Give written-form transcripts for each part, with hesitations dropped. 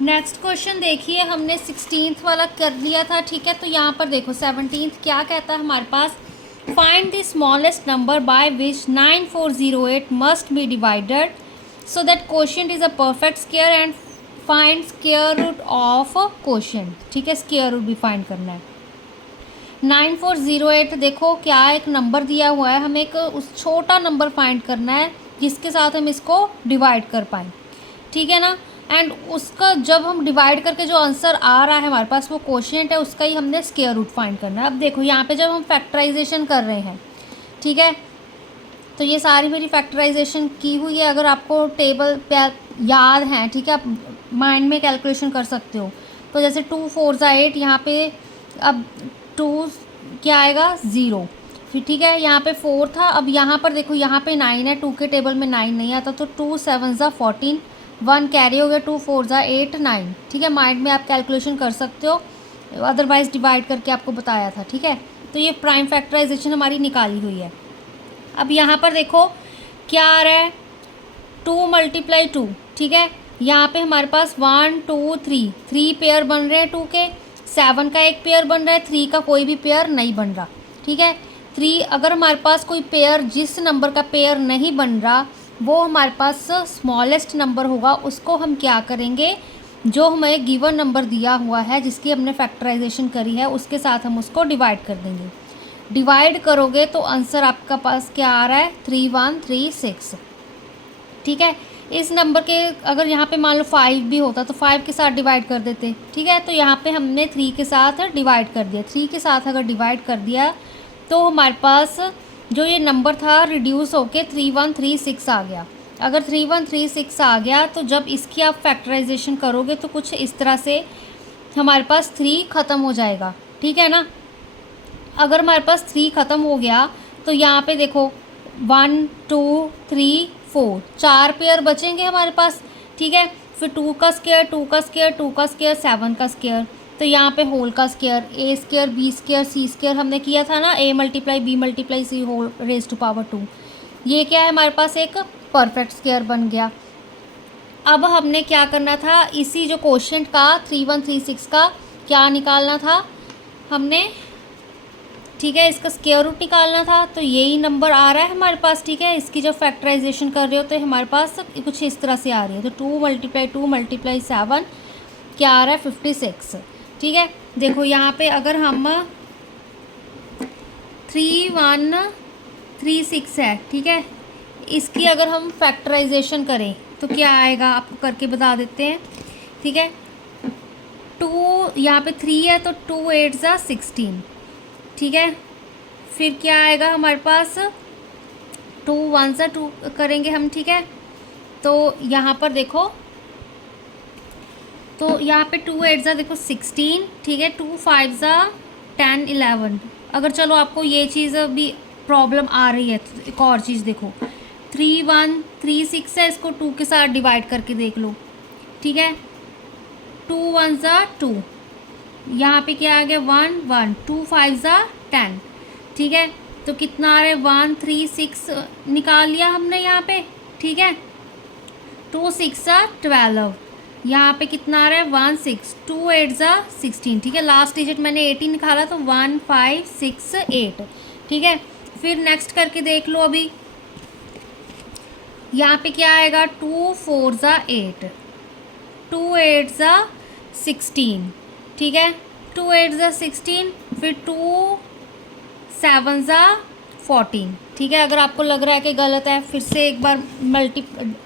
Next question देखिए, हमने 16th वाला कर लिया था, ठीक है। तो यहाँ पर देखो 17th क्या कहता है हमारे पास, find the smallest number by which 9408 must be divided so that quotient is a perfect square and find square root of quotient, ठीक है। स्क्वायर रूट भी फाइंड करना है। 9408 देखो क्या एक नंबर दिया हुआ है, हमें एक उस छोटा नंबर फाइंड करना है जिसके साथ हम इसको डिवाइड कर पाएँ, ठीक है ना। एंड उसका जब हम डिवाइड करके जो आंसर आ रहा है हमारे पास वो क्वोशिएंट है, उसका ही हमने स्क्वायर रूट फाइंड करना है। अब देखो यहाँ पे जब हम फैक्टराइजेशन कर रहे हैं, ठीक है, तो ये सारी मेरी फैक्टराइजेशन की हुई है। अगर आपको टेबल पे याद है, ठीक है, आप माइंड में कैलकुलेशन कर सकते हो। तो जैसे 2 4 8, यहाँ पे अब 2 क्या आएगा 0, फिर ठीक है यहाँ पे 4 था। अब यहाँ पर देखो यहाँ पे 9 है, 2 के टेबल में 9 नहीं आता, तो 2 7 14, 1 कैरी हो गया, 2 4 8 9, ठीक है। माइंड में आप कैलकुलेशन कर सकते हो, अदरवाइज डिवाइड करके आपको बताया था, ठीक है। तो ये प्राइम फैक्टराइजेशन हमारी निकाली हुई है। अब यहाँ पर देखो क्या आ रहा है, 2 मल्टीप्लाई 2, ठीक है। यहाँ पे हमारे पास 1 2 3 पेयर बन रहे हैं 2 के, 7 का एक पेयर बन रहा है, 3 का कोई भी पेयर नहीं बन रहा, ठीक है। 3 अगर हमारे पास कोई पेयर, जिस नंबर का पेयर नहीं बन रहा वो हमारे पास स्मॉलेस्ट नंबर होगा, उसको हम क्या करेंगे, जो हमें गिवन नंबर दिया हुआ है जिसकी हमने फैक्टराइजेशन करी है उसके साथ हम उसको डिवाइड कर देंगे। डिवाइड करोगे तो आंसर आपका पास क्या आ रहा है 3136, ठीक है। इस नंबर के अगर यहाँ पे मान लो 5 भी होता तो 5 के साथ डिवाइड कर देते, ठीक है। तो यहाँ पे हमने 3 के साथ डिवाइड कर दिया, 3 के साथ अगर डिवाइड कर दिया तो हमारे पास जो ये नंबर था रिड्यूस होके 3136 आ गया। अगर 3136 आ गया तो जब इसकी आप फैक्टराइजेशन करोगे तो कुछ इस तरह से हमारे पास 3 ख़त्म हो जाएगा, ठीक है ना। अगर हमारे पास 3 ख़त्म हो गया तो यहाँ पे देखो 1 2 3 4 4 पेयर बचेंगे हमारे पास, ठीक है। फिर 2 का स्क्वायर 2 का स्क्वायर 2 का स्क्वायर 7 का स्क्वायर, तो यहाँ पे होल का square A square B square C square हमने किया था ना, a multiply B multiply C whole raise to power 2। ये क्या है हमारे पास एक परफेक्ट स्क्वायर बन गया। अब हमने क्या करना था, इसी जो क्वोशिएंट का 3136 का क्या निकालना था हमने, ठीक है, इसका स्क्वायर रूट निकालना था। तो यही नंबर आ रहा है हमारे पास, ठीक है। इसकी जब फैक्टराइजेशन कर रहे हो तो हमारे पास कुछ इस तरह से आ रही है। तो 2 मल्टीप्लाई 7 क्या आ रहा है 56, ठीक है। देखो यहाँ पे अगर हम 3136 है, ठीक है, इसकी अगर हम फैक्टराइजेशन करें तो क्या आएगा आपको करके बता देते हैं, ठीक है। 2 यहाँ पे 3 है तो 2 8 16, ठीक है। फिर क्या आएगा हमारे पास 2 1 2 करेंगे हम, ठीक है। तो यहाँ पर देखो, तो यहाँ पे 2 8 देखो 16, ठीक है। 2 5 10 11। अगर चलो आपको ये चीज़ भी प्रॉब्लम आ रही है तो एक और चीज़ देखो, 3136 है, इसको 2 के साथ डिवाइड करके देख लो, ठीक है। 2 1 2, यहाँ पे क्या आ गया 1 1, 2 5 10, ठीक है। तो कितना आ रहा है 136 निकाल लिया हमने यहाँ पे, ठीक है। 2 6 12, यहाँ पे कितना आ रहा है 1 6, 2 8 16, ठीक है। लास्ट डिजिट मैंने 18 निकाला तो 1 5 6 8, ठीक है। फिर नेक्स्ट करके देख लो, अभी यहाँ पे क्या आएगा 2 4 8, 2 8 16, ठीक है। 2 8 16, फिर 2 7 14, ठीक है। अगर आपको लग रहा है कि गलत है फिर से एक बार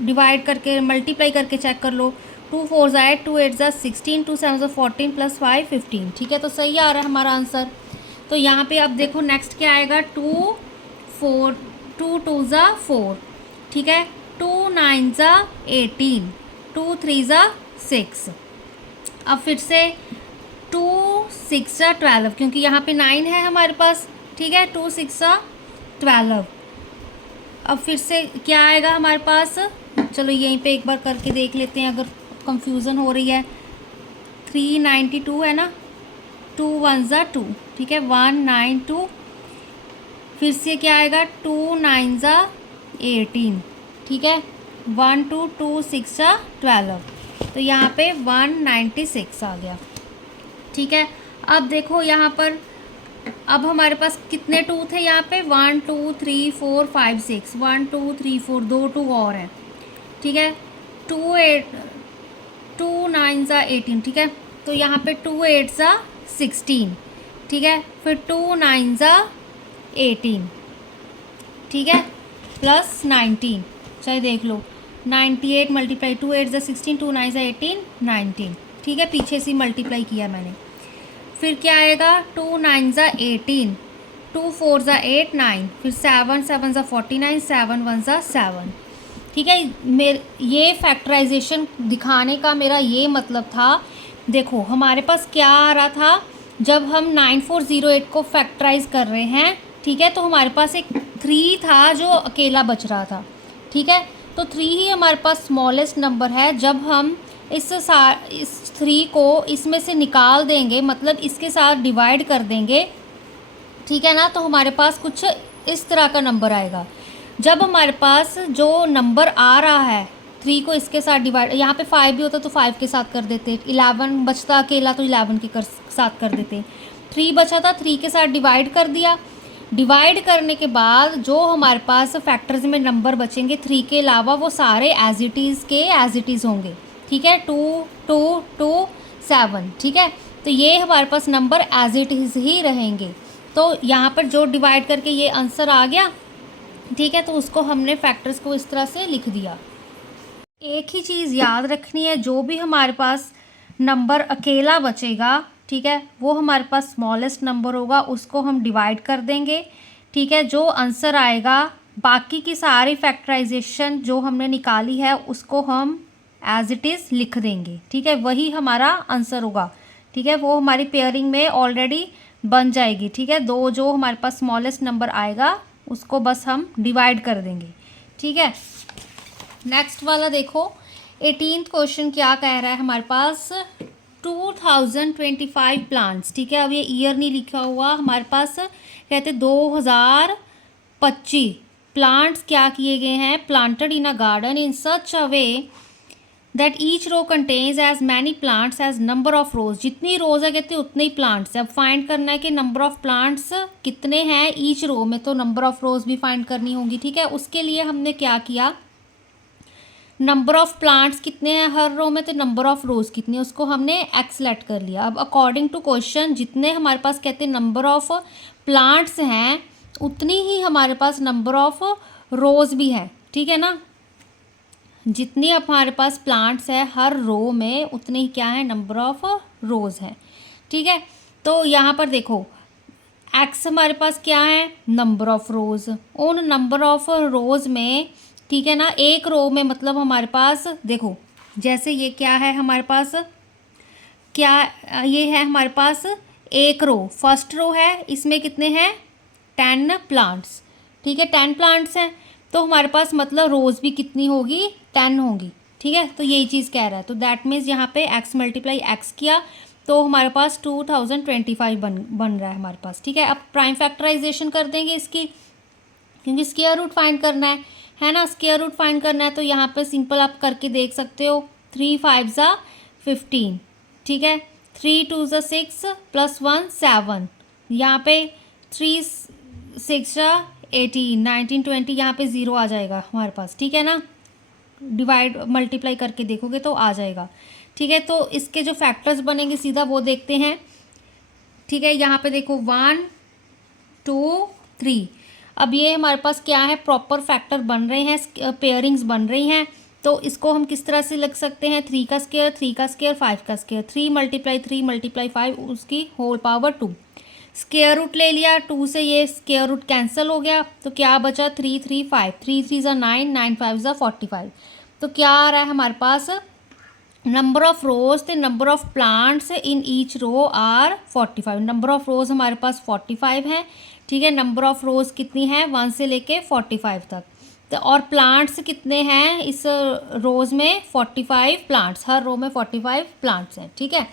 डिवाइड करके मल्टीप्लाई करके चेक कर लो। 2 4 8, 2 8 16, 2 7 14 प्लस 5 15, ठीक है। तो सही आ रहा है हमारा आंसर। तो यहाँ पे अब देखो नेक्स्ट क्या आएगा 2 4, 2 2 4, ठीक है। 2 9 18, 2 3 6। अब फिर से 2 6 12, क्योंकि यहाँ पे 9 है हमारे पास, ठीक है। 2 6 12। अब फिर से क्या आएगा हमारे पास, चलो यहीं पे एक बार करके देख लेते हैं अगर कंफ्यूजन हो रही है। 392 है ना, 2 1 2, ठीक है, 192। फिर से क्या आएगा 2 9 18, ठीक है, 1 2 2 6 12। तो यहाँ पे 196 आ गया। ठीक है, अब देखो यहाँ पर, अब हमारे पास कितने 2 थे यहाँ पे, 1 2 3 4 5 6, 1 2 3 4, 2 2 और हैं। ठीक है, 2 8 2 9 ज़ा 18। ठीक है, तो यहाँ पे 2 8 ज़ा 16। ठीक है, फिर 2 9 ज़ा 18। ठीक है, प्लस 19, चाहे देख लो 98 मल्टीप्लाई 2 8 ज़ा 16, 2 9 ज़ा 18, 19। ठीक है, पीछे से मल्टीप्लाई किया मैंने। फिर क्या आएगा, 2 9 ज़ा 18, 2 4 ज़ा 8 9, फिर 7 7 ज़ा 49, 7 1 ज़ा 7। ठीक है, ये फैक्टराइजेशन दिखाने का मेरा ये मतलब था। देखो हमारे पास क्या आ रहा था, जब हम 9408 को फैक्टराइज कर रहे हैं, ठीक है, तो हमारे पास एक 3 था जो अकेला बच रहा था। ठीक है, तो 3 ही हमारे पास स्मॉलेस्ट नंबर है। जब हम इस 3 को इसमें से निकाल देंगे, मतलब इसके साथ डिवाइड कर देंगे, ठीक है ना, तो हमारे पास कुछ इस तरह का नंबर आएगा। जब हमारे पास जो नंबर आ रहा है 3 को इसके साथ डिवाइड, यहाँ पे 5 भी होता तो 5 के साथ कर देते, 11 बचता अकेला तो 11 के साथ कर देते, 3 बचा था 3 के साथ डिवाइड कर दिया। डिवाइड करने के बाद जो हमारे पास फैक्टर्स में नंबर बचेंगे 3 के अलावा, वो सारे एज इट इज़ होंगे। ठीक है, 2 2 2 7। ठीक है, तो ये हमारे पास नंबर एज इट इज़ ही रहेंगे। तो यहाँ पर जो डिवाइड करके ये आंसर आ गया। ठीक है, तो उसको हमने फैक्टर्स को इस तरह से लिख दिया। एक ही चीज़ याद रखनी है, जो भी हमारे पास नंबर अकेला बचेगा, ठीक है, वो हमारे पास स्मॉलेस्ट नंबर होगा, उसको हम डिवाइड कर देंगे। ठीक है, जो आंसर आएगा, बाकी की सारी फैक्टराइजेशन जो हमने निकाली है उसको हम एज इट इज़ लिख देंगे। ठीक है, वही हमारा आंसर होगा। ठीक है, वो हमारी पेयरिंग में ऑलरेडी बन जाएगी। ठीक है, दो जो हमारे पास स्मॉलेस्ट नंबर आएगा उसको बस हम डिवाइड कर देंगे। ठीक है, नेक्स्ट वाला देखो, 18th क्वेश्चन क्या कह रहा है हमारे पास, 2025 प्लांट्स। ठीक है, अब ये ईयर नहीं लिखा हुआ हमारे पास, कहते 2025 प्लांट्स क्या किए गए हैं, planted in a garden in such a way that each row contains as many plants as number of rows. जितनी रोज है कहते उतने ही प्लांट्स है। अब फाइंड करना है कि नंबर ऑफ प्लांट्स कितने हैं ईच रो में, तो नंबर ऑफ रोज भी फाइंड करनी होगी। ठीक है, उसके लिए हमने क्या किया, नंबर ऑफ प्लांट्स कितने हैं हर रो में, तो नंबर ऑफ रोज कितनी है उसको हमने एक्स सेलेक्ट कर लिया। अब अकॉर्डिंग टू क्वेश्चन जितने हमारे पास कहते हैं नंबर ऑफ प्लांट्स हैं, उतनी ही हमारे पास नंबर ऑफ रोज भी है। ठीक है ना, जितनी हमारे पास प्लांट्स है हर रो में, उतने ही क्या है, नंबर ऑफ रोज है। ठीक है, तो यहाँ पर देखो एक्स हमारे पास क्या है, नंबर ऑफ रोज। उन नंबर ऑफ रोज में, ठीक है ना, एक रो में मतलब हमारे पास देखो, जैसे ये क्या है हमारे पास, क्या ये है हमारे पास एक रो, फर्स्ट रो है, इसमें कितने हैं 10 प्लांट्स। ठीक है, 10 प्लांट्स हैं, तो हमारे पास मतलब रोज़ भी कितनी होगी, 10 होगी। ठीक है, तो यही चीज़ कह रहा है, तो दैट मीन्स यहाँ पे x मल्टीप्लाई x किया तो हमारे पास 2025 बन रहा है हमारे पास। ठीक है, अब प्राइम फैक्टराइजेशन कर देंगे इसकी, क्योंकि स्क्वायर रूट फाइंड करना है ना, स्क्वायर रूट फाइंड करना है। तो यहाँ पे सिंपल आप करके देख सकते हो, 3 5 ज़ा 15। ठीक है, 3 2 ज़ा 6 प्लस 1 7, यहाँ पे 3 6 ज़ा 18, 19 20, यहाँ पे 0 आ जाएगा हमारे पास। ठीक है ना, डिवाइड मल्टीप्लाई करके देखोगे तो आ जाएगा। ठीक है, तो इसके जो फैक्टर्स बनेंगे सीधा वो देखते हैं। ठीक है, यहाँ पे देखो 1 2 3, अब ये हमारे पास क्या है, प्रॉपर फैक्टर बन रहे हैं, पेयरिंग्स बन रही हैं। तो इसको हम किस तरह से लिख सकते हैं, 3 का स्क्वायर 3 का स्क्वायर 5 का स्क्वायर, 3 मल्टीप्लाई 5 उसकी होल पावर 2, स्क्वायर रूट ले लिया, 2 से ये स्क्वायर रूट कैंसिल हो गया, तो क्या बचा 3 3 5, 3 3 ज़ा 9, 9 5 ज़ा 45। तो क्या आ रहा है हमारे पास, नंबर ऑफ रोज थे, number of plants in each row are 45। Number of rows हमारे पास 45 है। ठीक है, नंबर ऑफ रोज कितनी है, 1 से लेके 45 तक। तो और प्लांट्स कितने हैं इस रोज में, 45 प्लांट्स, हर रो में 45 प्लांट्स हैं। ठीक है,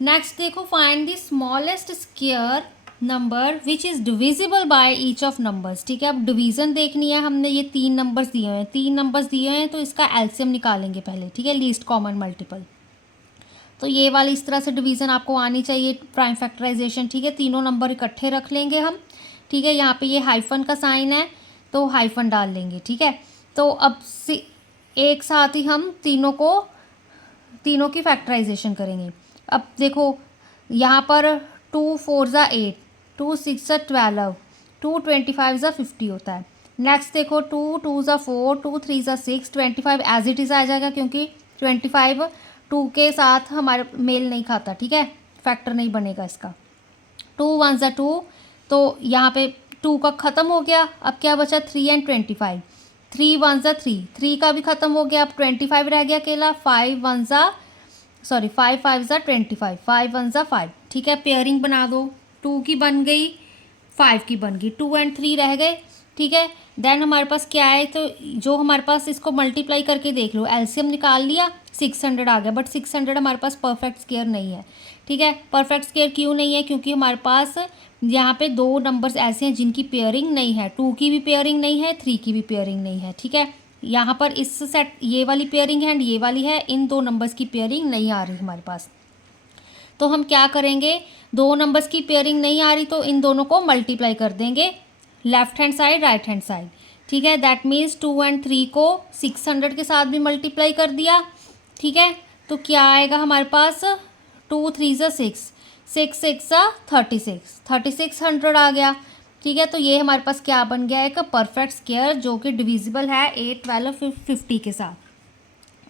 नेक्स्ट देखो, find the smallest square number which is divisible by each of numbers. ठीक है, अब डिवीज़न देखनी है हमने। ये 3 नंबर्स दिए हुए हैं, 3 नंबर्स दिए हुए हैं, तो इसका एलसीएम निकालेंगे पहले। ठीक है, लीस्ट कॉमन मल्टीपल। तो ये वाली इस तरह से डिवीज़न आपको आनी चाहिए, प्राइम फैक्टराइजेशन। ठीक है, तीनों नंबर इकट्ठे रख लेंगे हम। ठीक है, यहाँ पे ये हाइफन का साइन है तो हाइफन डाल लेंगे। ठीक है, तो अब एक साथ ही हम तीनों की फैक्टराइजेशन करेंगे। अब देखो यहाँ पर 2 4 ज़ा 8, 2 6 ज़ा 12, 2 25 ज़ा 50 होता है। नेक्स्ट देखो 2 2 ज़ा 4, 2 3 ज़ा 6, 25 एज इट इज़ आ जाएगा क्योंकि 25 2 के साथ हमारे मेल नहीं खाता। ठीक है, फैक्टर नहीं बनेगा इसका। 2 1 ज़ा 2, तो यहाँ पे 2 का ख़त्म हो गया। अब क्या बचा 3 एंड 25। 3 1 ज़ा 3, 3 का भी ख़त्म हो गया। अब 25 रह गया अकेला। 5 5 ज़ा 25, 5 1 ज़ा 5। ठीक है, पेयरिंग बना दो। 2 की बन गई, 5 की बन गई, 2 एंड 3 रह गए। ठीक है, देन हमारे पास क्या है, तो जो हमारे पास इसको मल्टीप्लाई करके देख लो, एलसीएम निकाल लिया, 600 आ गया। बट 600 हमारे पास परफेक्ट स्क्वायर नहीं है। ठीक है, परफेक्ट स्क्वायर क्यों नहीं है, क्योंकि हमारे पास यहाँ पे 2 नंबर्स ऐसे हैं जिनकी पेयरिंग नहीं है। 2 की भी पेयरिंग नहीं है, 3 की भी पेयरिंग नहीं है। ठीक है, यहाँ पर इस सेट ये वाली पेयरिंग है एंड ये वाली है, इन 2 नंबर्स की पेयरिंग नहीं आ रही हमारे पास। तो हम क्या करेंगे, 2 नंबर्स की पेयरिंग नहीं आ रही तो इन दोनों को मल्टीप्लाई कर देंगे, left hand side right hand side. ठीक है, दैट मीन्स 2 एंड 3 को 600 के साथ भी मल्टीप्लाई कर दिया। ठीक है, तो क्या आएगा हमारे पास, 2 3 ज़ा 6, 6 6 ज़ा 36, 3600 आ गया। ठीक है, तो ये हमारे पास क्या बन गया, एक परफेक्ट स्क्वायर जो कि डिविजिबल है 8 12 50 के साथ।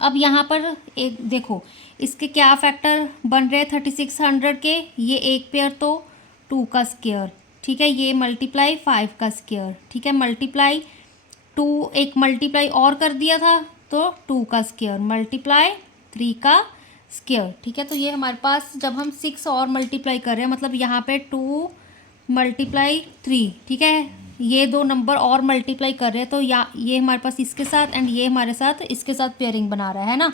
अब यहाँ पर एक देखो, इसके क्या फैक्टर बन रहे हैं 3600 के, ये एक पेयर तो 2 का स्क्वायर। ठीक है, ये मल्टीप्लाई 5 का स्क्वायर। ठीक है, मल्टीप्लाई 2, एक मल्टीप्लाई और कर दिया था तो 2 का स्क्वायर, मल्टीप्लाई 3 का स्क्वायर। ठीक है, तो ये हमारे पास जब हम 6 और मल्टीप्लाई कर रहे हैं, मतलब यहाँ पे 2 मल्टीप्लाई 3। ठीक है, ये 2 नंबर और मल्टीप्लाई कर रहे हैं तो ये हमारे पास इसके साथ एंड ये हमारे साथ इसके साथ पेयरिंग बना रहा है ना।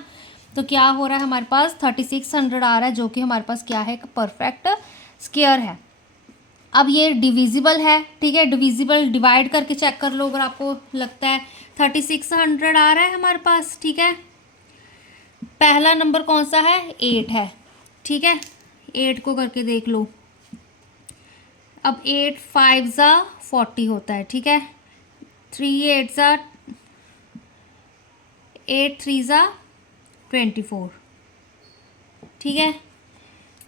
तो क्या हो रहा है, हमारे पास 3600 आ रहा है जो कि हमारे पास क्या है, परफेक्ट स्क्वायर है। अब ये डिविजिबल है। ठीक है, डिविजिबल डिवाइड करके चेक कर लो अगर आपको लगता है 3600 आ रहा है हमारे पास। ठीक है, पहला नंबर कौन सा है, 8 है। ठीक है, 8 को करके देख लो। अब 8 5 ज़ा 40 होता है। ठीक है, 3 8 ज़ा 8 3 ज़ा 24। ठीक है,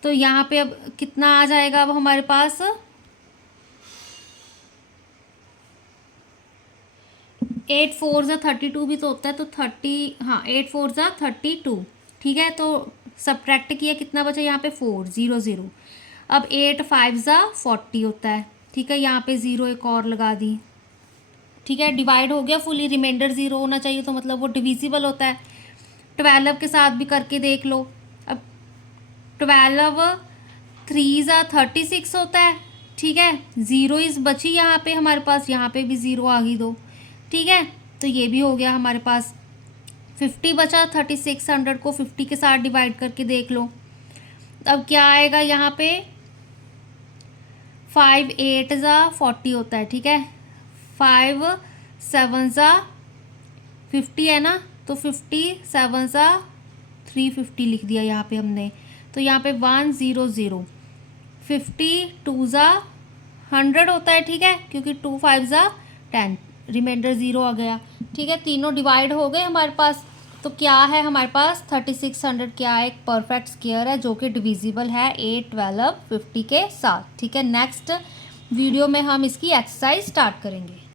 तो यहाँ पे अब कितना आ जाएगा, अब हमारे पास 8 4 ज़ा 32 भी तो होता है, तो 30, हाँ 8 4 ज़ा 32। ठीक है, तो सब्ट्रैक्ट किया, कितना बचा यहाँ पे 4 0 0। अब 8 5 ज़ा 40 होता है। ठीक है, यहाँ पे 0 एक और लगा दी। ठीक है, डिवाइड हो गया फुली, रिमाइंडर 0 होना चाहिए तो मतलब वो डिविजिबल होता है। 12 के साथ भी करके देख लो। अब 12 3 ज़ा 36 होता है। ठीक है, 0 इस बची यहाँ पे हमारे पास, यहाँ पे भी 0 आ गई 2। ठीक है, तो ये भी हो गया हमारे पास। 50 बचा, 3600 को 50 के साथ डिवाइड करके देख लो। अब क्या आएगा यहाँ पे, 5 8 ज़ा 40 होता है। ठीक है, 5 7 ज़ा 50 है ना, तो 50 7 ज़ा 350 लिख दिया यहाँ पे हमने। तो यहाँ पे 1 0 0, 50 2 ज़ा 100 होता है। ठीक है, क्योंकि 2 5 ज़ा 10, रिमाइंडर 0 आ गया। ठीक है, तीनों डिवाइड हो गए हमारे पास। तो क्या है हमारे पास 3600 क्या है, एक परफेक्ट स्क्वायर है जो कि डिविजिबल है 8 12 50 के साथ। ठीक है, नेक्स्ट वीडियो में हम इसकी एक्सरसाइज स्टार्ट करेंगे।